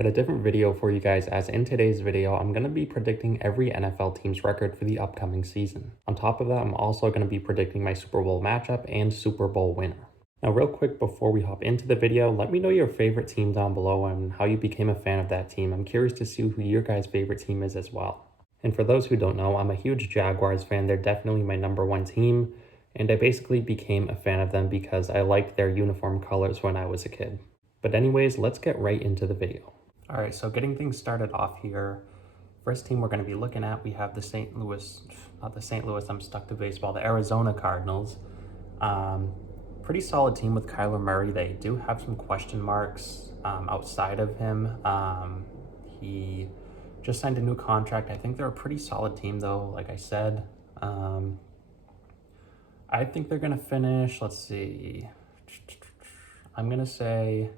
Got a different video for you guys, as in today's video, I'm going to be predicting every NFL team's record for the upcoming season. On top of that, I'm also going to be predicting my Super Bowl matchup and Super Bowl winner. Now, real quick before we hop into the video, let me know your favorite team down below and how you became a fan of that team. I'm curious to see who your guys' favorite team is as well. And for those who don't know, I'm a huge Jaguars fan. They're definitely my number one team, and I basically became a fan of them because I liked their uniform colors when I was a kid. But anyways, let's get right into the video. All right, so getting things started off here. First team we're going to be looking at, we have I'm stuck to baseball, the Arizona Cardinals. Pretty solid team with Kyler Murray. They do have some question marks outside of him. He just signed a new contract. I think they're a pretty solid team though, like I said. I think they're going to finish, let's see. I'm going to say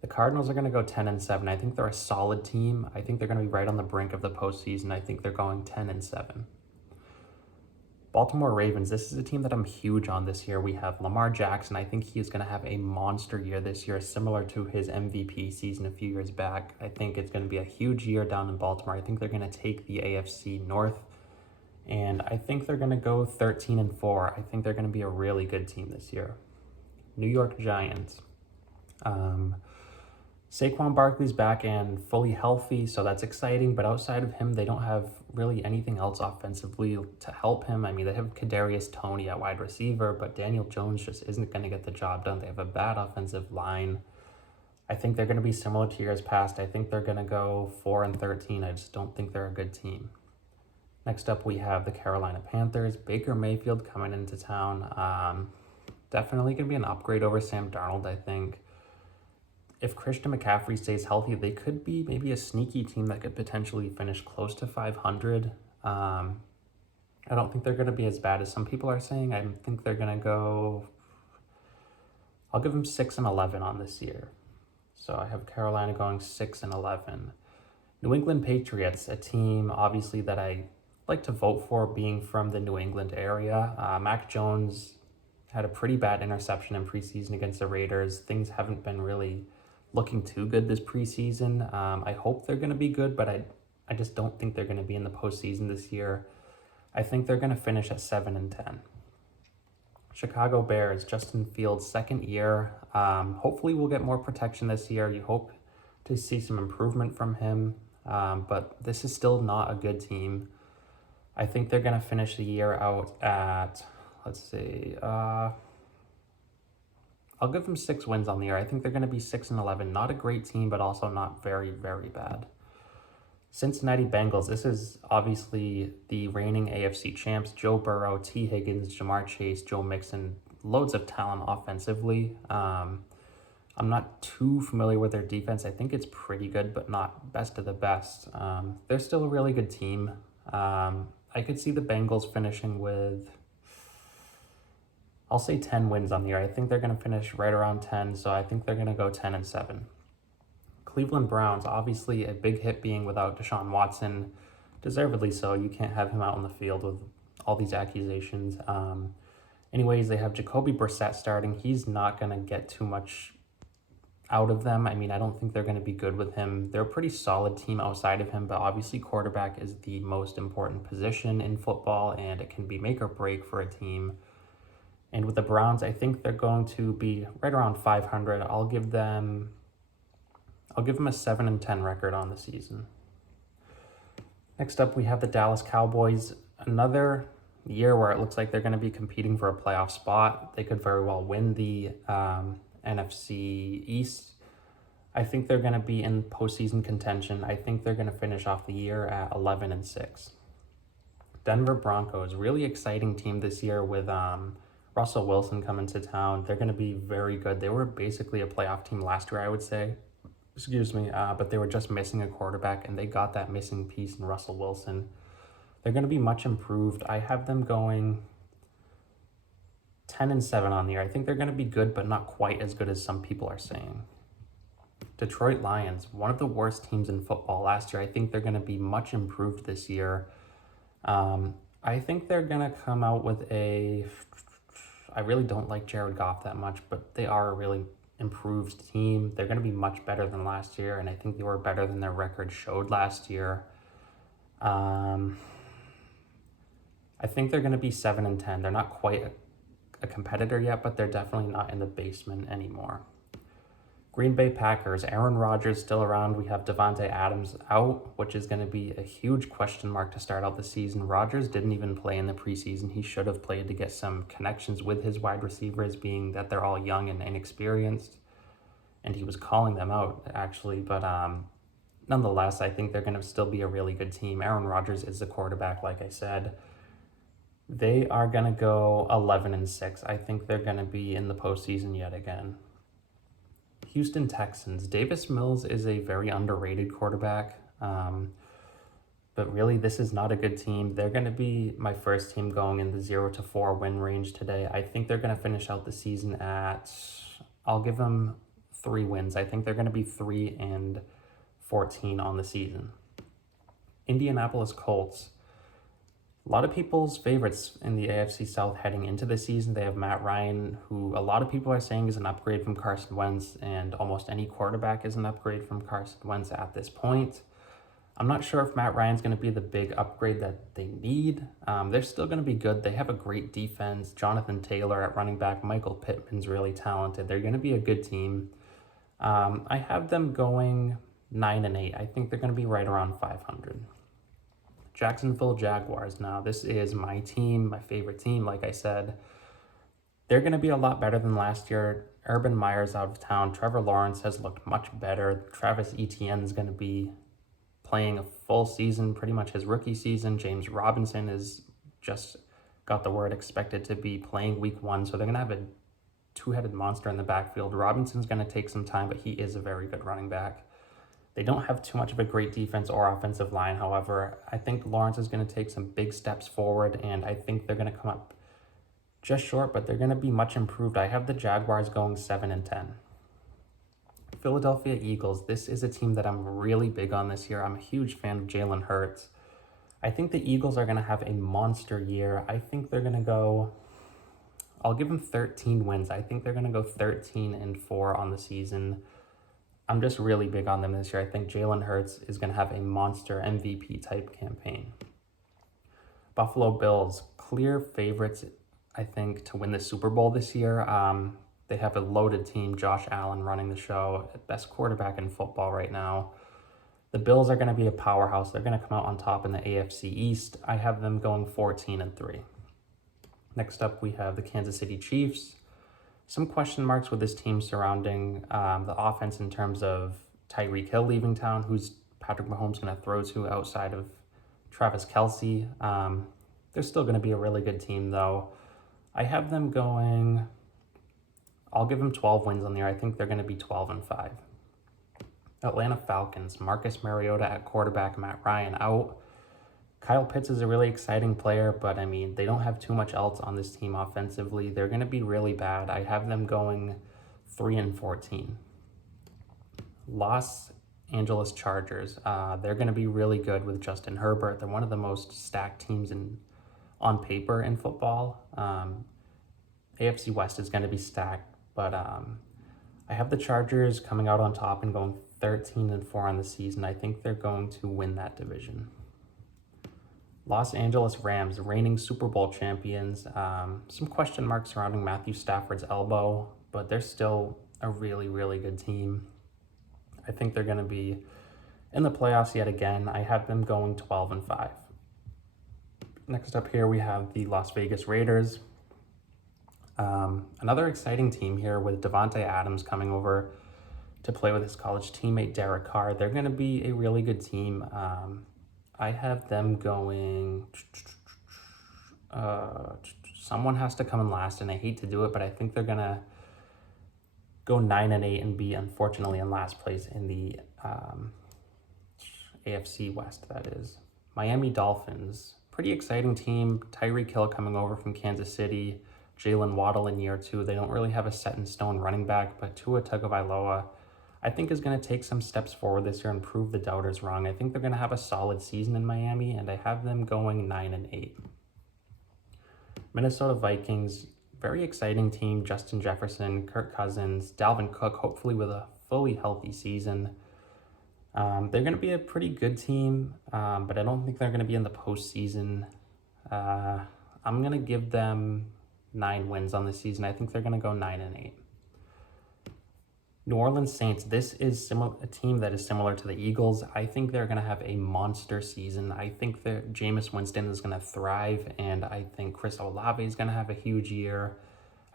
the Cardinals are going to go 10-7. I think they're a solid team. I think they're going to be right on the brink of the postseason. I think they're going 10-7. Baltimore Ravens, this is a team that I'm huge on this year. We have Lamar Jackson. I think he is going to have a monster year this year, similar to his MVP season a few years back. I think it's going to be a huge year down in Baltimore. I think they're going to take the AFC North, and I think they're going to go 13-4. I think they're going to be a really good team this year. New York Giants. Saquon Barkley's back and fully healthy, so that's exciting. But outside of him, they don't have really anything else offensively to help him. I mean, they have Kadarius Toney at wide receiver, but Daniel Jones just isn't going to get the job done. They have a bad offensive line. I think they're going to be similar to years past. I think they're going to go 4-13. I just don't think they're a good team. Next up, we have the Carolina Panthers. Baker Mayfield coming into town. Definitely going to be an upgrade over Sam Darnold, I think. If Christian McCaffrey stays healthy, they could be maybe a sneaky team that could potentially finish close to 500. I don't think they're going to be as bad as some people are saying. I think they're going to go, I'll give them 6-11 on this year. So I have Carolina going 6-11. New England Patriots, a team obviously that I like to vote for, being from the New England area. Mac Jones had a pretty bad interception in preseason against the Raiders. Things haven't been really looking too good this preseason. I hope they're going to be good, but I just don't think they're going to be in the postseason this year. I think they're going to finish at 7-10. Chicago Bears, Justin Fields, second year. Hopefully we'll get more protection this year. You hope to see some improvement from him, but this is still not a good team. I think they're going to finish the year out at, let's see, I'll give them 6 wins on the year. I think they're going to be 6-11. Not a great team, but also not very, very bad. Cincinnati Bengals. This is obviously the reigning AFC champs. Joe Burrow, T. Higgins, Jamar Chase, Joe Mixon. Loads of talent offensively. I'm not too familiar with their defense. I think it's pretty good, but not best of the best. They're still a really good team. I could see the Bengals finishing with, I'll say 10 wins on the year. I think they're going to finish right around 10, so I think they're going to go 10-7. Cleveland Browns, obviously a big hit being without Deshaun Watson, deservedly so. You can't have him out on the field with all these accusations. Anyways, they have Jacoby Brissett starting. He's not going to get too much out of them. I mean, I don't think they're going to be good with him. They're a pretty solid team outside of him, but obviously quarterback is the most important position in football, and it can be make or break for a team. And with the Browns, I think they're going to be right around 500. I'll give them a 7-10 record on the season. Next up, we have the Dallas Cowboys. Another year where it looks like they're going to be competing for a playoff spot. They could very well win the NFC East. I think they're going to be in postseason contention. I think they're going to finish off the year at 11-6. Denver Broncos, really exciting team this year with Russell Wilson coming to town. They're going to be very good. They were basically a playoff team last year, I would say. But they were just missing a quarterback, and they got that missing piece in Russell Wilson. They're going to be much improved. I have them going 10-7 on the year. I think they're going to be good, but not quite as good as some people are saying. Detroit Lions, one of the worst teams in football last year. I think they're going to be much improved this year. I think they're going to come out with I really don't like Jared Goff that much, but they are a really improved team. They're going to be much better than last year, and I think they were better than their record showed last year. I think they're going to be 7-10. They're not quite a competitor yet, but they're definitely not in the basement anymore. Green Bay Packers, Aaron Rodgers still around. We have Davante Adams out, which is going to be a huge question mark to start out the season. Rodgers didn't even play in the preseason. He should have played to get some connections with his wide receivers, being that they're all young and inexperienced. And he was calling them out, actually. But nonetheless, I think they're going to still be a really good team. Aaron Rodgers is the quarterback, like I said. They are going to go 11-6. I think they're going to be in the postseason yet again. Houston Texans. Davis Mills is a very underrated quarterback, but really this is not a good team. They're going to be my first team going in the 0-4 win range today. I think they're going to finish out the season at, I'll give them 3 wins. I think they're going to be 3-14 on the season. Indianapolis Colts. A lot of people's favorites in the AFC South heading into the season. They have Matt Ryan, who a lot of people are saying is an upgrade from Carson Wentz, and almost any quarterback is an upgrade from Carson Wentz at this point. I'm not sure if Matt Ryan's going to be the big upgrade that they need. They're still going to be good. They have a great defense. Jonathan Taylor at running back. Michael Pittman's really talented. They're going to be a good team. I have them going 9-8. I think they're going to be right around 500. Jacksonville Jaguars. Now, this is my team, my favorite team, like I said. They're going to be a lot better than last year. Urban Meyer's out of town. Trevor Lawrence has looked much better. Travis Etienne is going to be playing a full season, pretty much his rookie season. James Robinson is just got the word expected to be playing week 1, so they're going to have a two-headed monster in the backfield. Robinson's going to take some time, but he is a very good running back. They don't have too much of a great defense or offensive line, however. I think Lawrence is going to take some big steps forward, and I think they're going to come up just short, but they're going to be much improved. I have the Jaguars going 7-10. Philadelphia Eagles. This is a team that I'm really big on this year. I'm a huge fan of Jalen Hurts. I think the Eagles are going to have a monster year. I think they're going to go, I'll give them 13 wins. I think they're going to go 13-4 on the season. I'm just really big on them this year. I think Jalen Hurts is going to have a monster MVP type campaign. Buffalo Bills, clear favorites, I think, to win the Super Bowl this year. They have a loaded team. Josh Allen running the show, best quarterback in football right now. The Bills are going to be a powerhouse. They're going to come out on top in the AFC East. I have them going 14-3. Next up, we have the Kansas City Chiefs. Some question marks with this team surrounding the offense in terms of Tyreek Hill leaving town. Who's Patrick Mahomes going to throw to outside of Travis Kelce? They're still going to be a really good team, though. I have them going, I'll give them 12 wins on the year. I think they're going to be 12-5. Atlanta Falcons, Marcus Mariota at quarterback, Matt Ryan out. Kyle Pitts is a really exciting player, but I mean, they don't have too much else on this team offensively. They're going to be really bad. I have them going 3-14. Los Angeles Chargers, they're going to be really good with Justin Herbert. They're one of the most stacked teams on paper in football. AFC West is going to be stacked, but I have the Chargers coming out on top and going 13-4 on the season. I think they're going to win that division. Los Angeles Rams, reigning Super Bowl champions. Some question marks surrounding Matthew Stafford's elbow, but they're still a really, really good team. I think they're going to be in the playoffs yet again. I have them going 12-5. Next up here, we have the Las Vegas Raiders. Another exciting team here with Davante Adams coming over to play with his college teammate Derek Carr. They're going to be a really good team. I have them going, someone has to come in last, and I hate to do it, but I think they're going to go 9-8 and be, unfortunately, in last place in the AFC West, that is. Miami Dolphins, pretty exciting team. Tyreek Hill coming over from Kansas City. Jalen Waddle in year 2. They don't really have a set-in-stone running back, but Tua Tagovailoa, I think, is going to take some steps forward this year and prove the doubters wrong. I think they're going to have a solid season in Miami, and I have them going 9-8. Minnesota Vikings very exciting team. Justin Jefferson, Kirk Cousins, Dalvin Cook, hopefully with a fully healthy season. They're going to be a pretty good team, but I don't think they're going to be in the postseason. I'm going to give them 9 wins on the season. I think they're going to go 9-8. New Orleans Saints, this is a team that is similar to the Eagles. I think they're going to have a monster season. I think that Jameis Winston is going to thrive, and I think Chris Olave is going to have a huge year.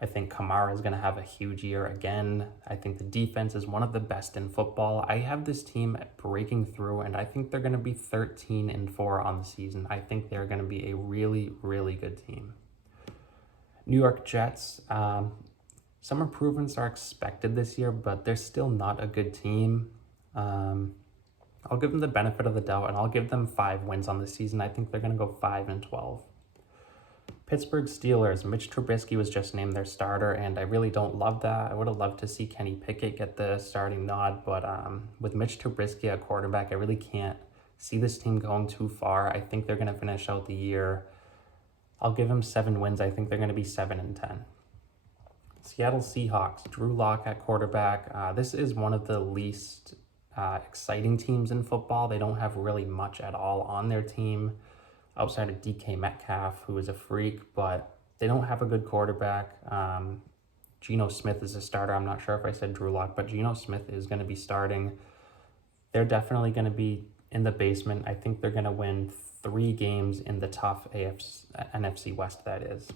I think Kamara is going to have a huge year again. I think the defense is one of the best in football. I have this team breaking through, and I think they're going to be 13-4 on the season. I think they're going to be a really, really good team. New York Jets, some improvements are expected this year, but they're still not a good team. I'll give them the benefit of the doubt, and I'll give them 5 wins on the season. I think they're going to go 5-12. Pittsburgh Steelers, Mitch Trubisky was just named their starter, and I really don't love that. I would have loved to see Kenny Pickett get the starting nod, but with Mitch Trubisky at quarterback, I really can't see this team going too far. I think they're going to finish out the year. I'll give them 7 wins. I think they're going to be 7-10. Seattle Seahawks, Drew Lock at quarterback. This is one of the least exciting teams in football. They don't have really much at all on their team outside of DK Metcalf, who is a freak, but they don't have a good quarterback. Geno Smith is a starter. I'm not sure if I said Drew Lock, but Geno Smith is going to be starting. They're definitely going to be in the basement. I think they're going to win 3 games in the tough NFC West, that is.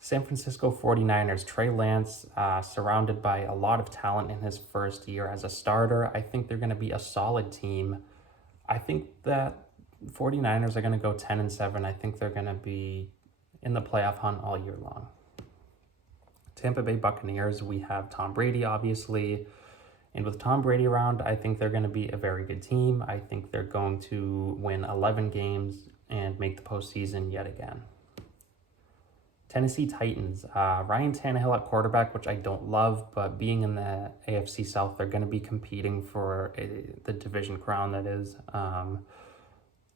San Francisco 49ers, Trey Lance, surrounded by a lot of talent in his first year as a starter. I think they're going to be a solid team. I think that 49ers are going to go 10-7. I think they're going to be in the playoff hunt all year long. Tampa Bay Buccaneers, we have Tom Brady, obviously. And with Tom Brady around, I think they're going to be a very good team. I think they're going to win 11 games and make the postseason yet again. Tennessee Titans, Ryan Tannehill at quarterback, which I don't love, but being in the AFC South, they're going to be competing for the division crown, that is.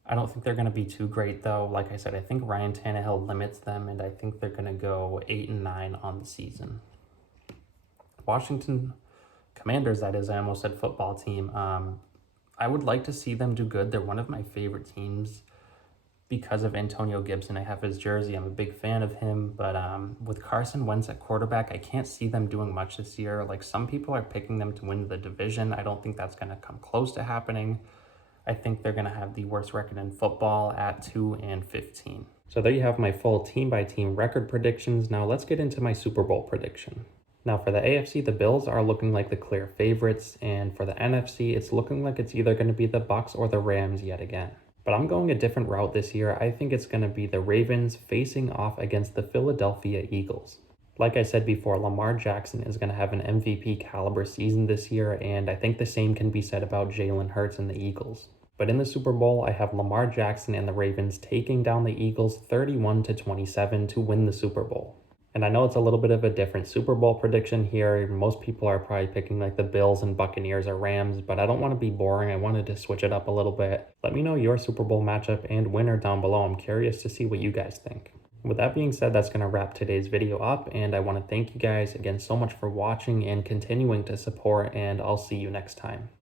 I don't think they're going to be too great, though. Like I said, I think Ryan Tannehill limits them, and I think they're going to go 8-9 on the season. Washington Commanders, that is. I almost said football team. I would like to see them do good. They're one of my favorite teams because of Antonio Gibson. I have his jersey. I'm a big fan of him, but with Carson Wentz at quarterback, I can't see them doing much this year. Like, some people are picking them to win the division. I don't think that's going to come close to happening. I think they're going to have the worst record in football at 2-15. So there you have my full team-by-team record predictions. Now let's get into my Super Bowl prediction. Now for the AFC, the Bills are looking like the clear favorites, and for the NFC, it's looking like it's either going to be the Bucs or the Rams yet again. But I'm going a different route this year. I think it's going to be the Ravens facing off against the Philadelphia Eagles. Like I said before, Lamar Jackson is going to have an MVP caliber season this year, and I think the same can be said about Jalen Hurts and the Eagles. But in the Super Bowl, I have Lamar Jackson and the Ravens taking down the Eagles 31-27 to win the Super Bowl. And I know it's a little bit of a different Super Bowl prediction here. Most people are probably picking like the Bills and Buccaneers or Rams, but I don't want to be boring. I wanted to switch it up a little bit. Let me know your Super Bowl matchup and winner down below. I'm curious to see what you guys think. With that being said, that's going to wrap today's video up, and I want to thank you guys again so much for watching and continuing to support, and I'll see you next time.